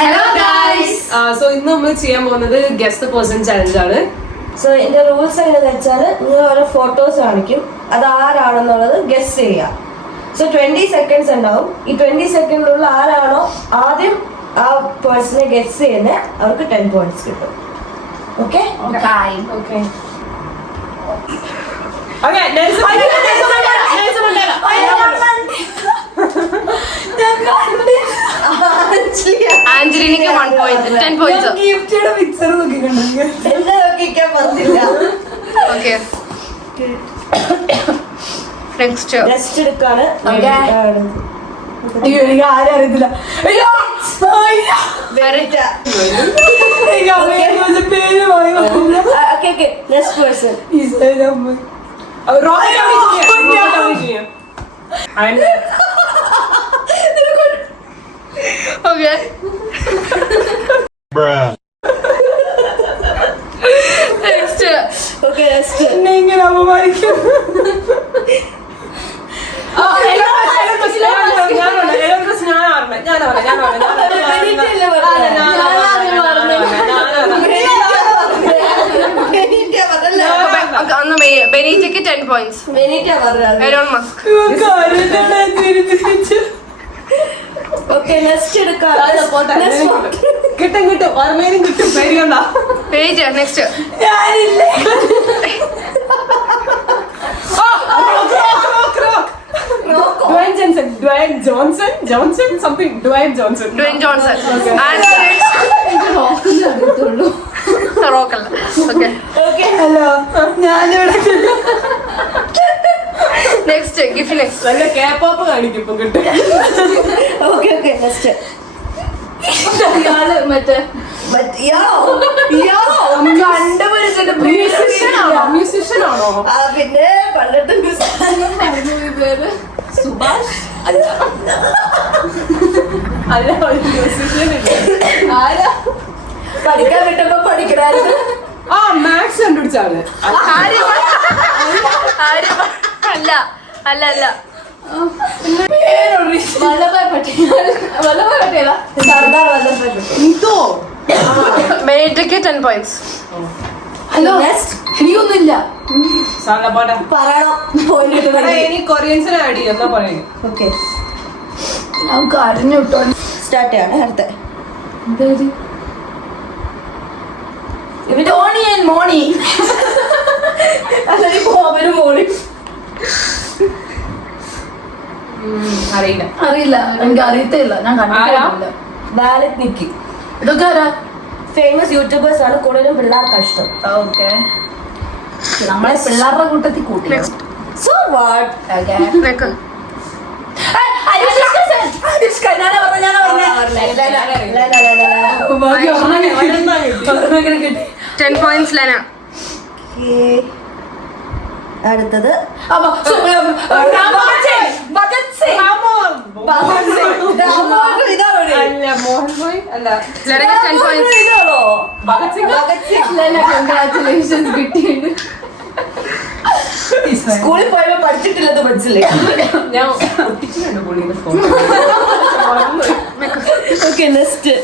Hello guys. So ഇന്ന് നമ്മൾ ചെയ്യാൻ പോകുന്നത് ഗെസ് ദ പേഴ്സൺ ചലഞ്ച് ആണ്. സോ ഇതിന്റെ റൂൾസ് എങ്ങനെയാണെന്ന് വെച്ചാൽ നിങ്ങൾ ഓരോ ഫോട്ടോസ് കാണിക്കും, അത് ആരാണെന്നുള്ളത് ഗെസ് ചെയ്യാം. സോ 20 സെക്കൻഡ്സ് ഉണ്ടാവും. ഈ 20 സെക്കൻഡിലുള്ള ആരാണോ ആദ്യം ആ പേഴ്സണെ ഗെസ് ചെയ്യുന്നത് അവർക്ക് 10 പോയിന്റ്സ് കിട്ടും. ഓക്കെ ആഞ്ചലിനിക്ക് 1 point, 10 points. ഗിഫ്റ്റിയുടെ പിക്ചർ എന്നെ നോക്കിക്കാൻ പറ്റില്ല. Okay. Next. നെക്സ്റ്റ് എടുക്കാണ്. എനിക്ക് ആരും അറിയത്തില്ല. Next person Okay. Next. Okay next ഇങ്ങനെ അപമാനിക്കും. ബെനീറ്റയ്ക്ക് 10 points. Elon Musk. Okay next എടുക്കാം. കിട്ടും ഓർമ്മയിലും കിട്ടും. പേടിക്കണ്ട. Page. Next. Dwayne Johnson, something. Dwayne Johnson. റോക്കല്ല. ഓക്കെ. ഹലോ ഞാനിവിടെ നെക്സ്റ്റ്. ഗിഫ്റ്റ്. നെക്സ്റ്റ്. നല്ല കേപ്പോപ്പ് കാണിക്കും ഇപ്പം കിട്ടും. ഓക്കെ നെക്സ്റ്റ് മറ്റേ മ്യൂസിഷ്യൻ ആണോ? പിന്നെ പണ്ടത്തെ സുഭാഷ്. അല്ല, ഒരു മ്യൂസിഷ്യൻ ഇല്ല. പഠിക്കാൻ വിട്ടപ്പോ പഠിക്കണായിരുന്നു. മാത്സ് കണ്ടുപിടിച്ചാണ്. അല്ല ബെനീറ്റയ്ക്ക് 10 points. ഹലോ എനിക്കൊന്നുമില്ല പറയണം. ഇനി കൊറിയൻസിനെ ആഡ് ചെയ്യും എന്നാ പറയും. ഓക്കെ നമുക്ക് അറിഞ്ഞു കിട്ടോ. സ്റ്റാർട്ട് ചെയ്യാണ്. അടുത്ത ടോണി ആൻഡ് മോണി. അവനും മോളി അറിയില്ല. എനിക്ക് അറിയത്തില്ല. ഞാൻ കണ്ടിട്ടില്ല. വാലറ്റ് നിക്കി. ഇതൊക്കെ ആരാ? ഫേമസ് യൂട്യൂബേഴ്സ് ആണ്. കൂടുതലും പിള്ളേർക്ക് ഇഷ്ടം. ഓക്കെ. നമ്മളെ പിള്ളേരുടെ കൂട്ടത്തിൽ കൂട്ടി. So what ten points Lena. അടുത്തത് കൺഗ്രാറ്റുലേഷൻസ് കിട്ടിയിട്ടുണ്ട്. സ്കൂളിൽ പോയപ്പോ പഠിച്ചിട്ടില്ലെന്ന് മനസ്സിലായി. ഞാൻ ഒട്ടിച്ചിട്ടുണ്ട് പുള്ളിയുടെ phone. Okay next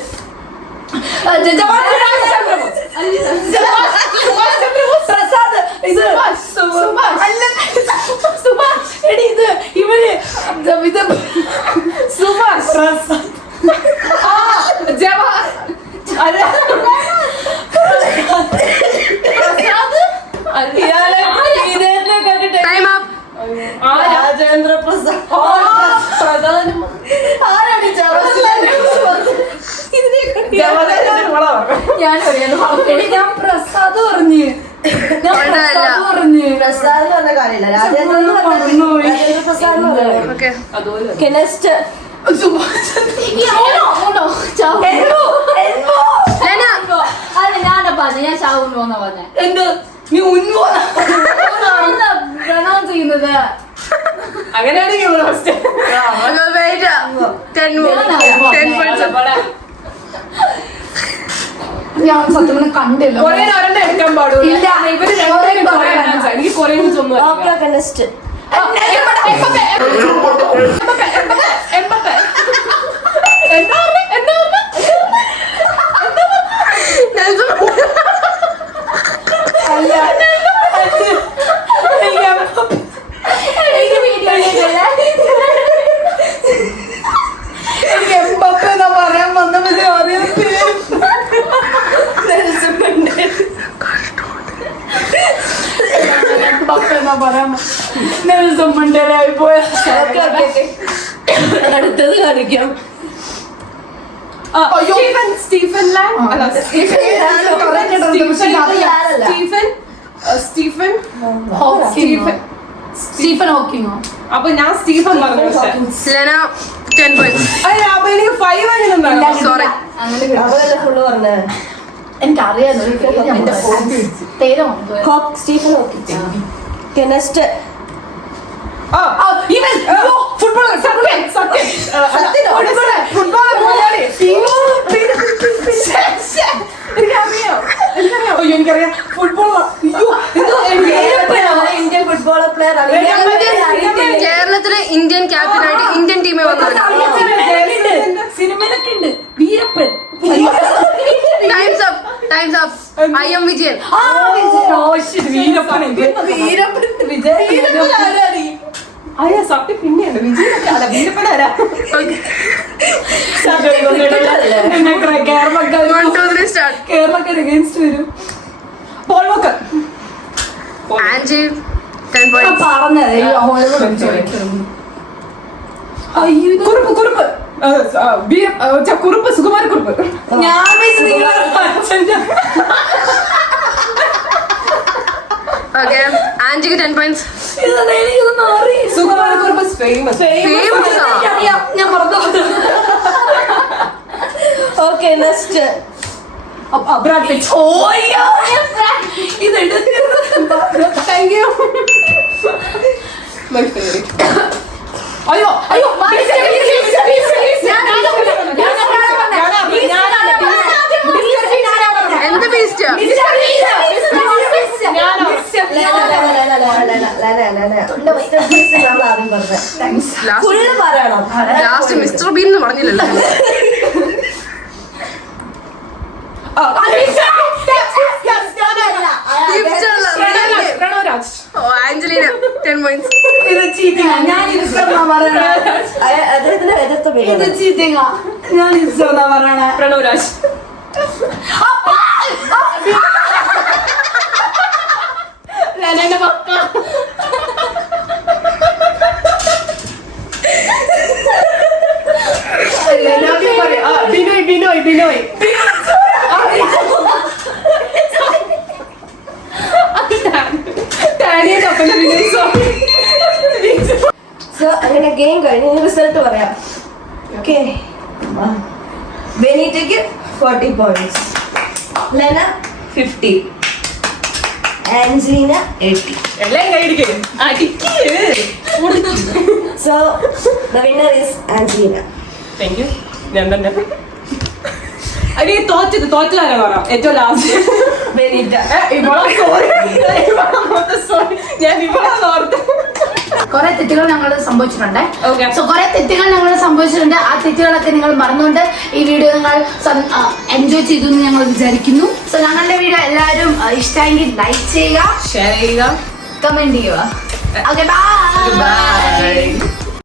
Prasad. Rajendra Prasad. ആരാണ് ഞാൻ പ്രസാദ് പറഞ്ഞു. പ്രസാദ് എന്ന് പറഞ്ഞ കാര്യമില്ല. രാജേന്ദ്ര പ്രസാദ് എന്ന് പറയുന്നത്. നെക്സ്റ്റ് ഞാൻ ഷാവുന്നോന്നാ പറഞ്ഞ. എന്ത് നീ പ്രൊണൗൺസ് ചെയ്യുന്നത് അങ്ങനെയാണെങ്കിൽ ഞാൻ സത്യം കണ്ടില്ല. എടുക്കാൻ പാടില്ല. എനിക്ക് കൊറേ ഒന്നും നെക്സ്റ്റ് അടുത്തത് കാണിക്കാം. സ്റ്റീഫൻ ലാൻഡ് അല്ല സ്റ്റീഫൻ ഹോക്കിങ്ങോ? അപ്പൊ ഞാൻ സ്റ്റീഫൻ പറഞ്ഞു. ലെന 10 points. അപ്പൊ എനിക്ക് 5 ആണെന്നുണ്ടോ? Sorry. അവരല്ലേ ഫുള്ള് പറഞ്ഞേ. എനിക്കറിയാലോ സ്റ്റീഫൻ ഹോക്കിംഗ്. നെക്സ്റ്റ് എനിക്കറിയാം ഫുട്ബോൾ ഇന്ത്യൻ ഫുട്ബോളർ പ്ലെയർ ആണ്. കേരളത്തിലെ ഇന്ത്യൻ ക്യാപ്റ്റനായിട്ട് ഇന്ത്യൻ ടീമെ വന്നത്. സിനിമയിലൊക്കെ ഉണ്ട് Veerappan. Times up. I am Vijayan. സത്യം പിന്നെയാണ് വിജയനൊക്കെ വീരപ്പനാരാ കേരളക്കാർ അഗേൻസ്റ്റ് വരും. Paul Walker. Angie 10 points. Kurup Kurup Sukumarakurup. Okay, ആൻജിക്ക് 10 points. സുകുമാരക്കുറുപ്പ് ഫേമസ്. Famous ആ? ഞാൻ പറഞ്ഞു. Okay next thank you. My favourite. അയ്യോ എന്ത് ബീസ്റ്റാ? ഫുള്ള് പറയണം. ലാസ്റ്റ് മിസ്റ്റർ ബീൻ എന്ന് പറഞ്ഞില്ലല്ലോ. Angelina 10 points. അദ്ദേഹത്തിന്റെ എതിർത്ത പേര് ഞാൻ ഇൻസ്റ്റ പറയണേ. പ്രണവരാജ്. ബിനോയ് സോ അങ്ങനെ ഗെയിം കഴിഞ്ഞ് റിസൾട്ട് പറയാം. ഓക്കെ, ബെനീറ്റയ്ക്ക് 40 points, ലെന 50, ആഞ്ചലീന 80. എല്ലാം കൈയിടിക്കും. So the winner is Angelina. Thank you. ഞാൻ തന്നെ അനി തോറ്റതാരാ പറ ഏറ്റവും ലാസ്റ്റ്. ബെനീറ്റ. സോറി ഞാൻ ഇവളാന്ന് ഓർത്ത്. കുറെ തെറ്റുകൾ ഞങ്ങൾ സംഭവിച്ചിട്ടുണ്ട്. Okay. സോ കുറെ തെറ്റുകൾ ഞങ്ങൾ സംഭവിച്ചിട്ടുണ്ട്. ആ തെറ്റുകളൊക്കെ നിങ്ങൾ മറന്നുകൊണ്ട് ഈ വീഡിയോ നിങ്ങൾ എൻജോയ് ചെയ്തു എന്ന് ഞങ്ങൾ വിചാരിക്കുന്നു. സോ ഞങ്ങളുടെ വീഡിയോ എല്ലാവരും ഇഷ്ടമെങ്കിൽ ലൈക്ക് ചെയ്യുക, ഷെയർ ചെയ്യുക, കമന്റ് ചെയ്യുക. Okay, by.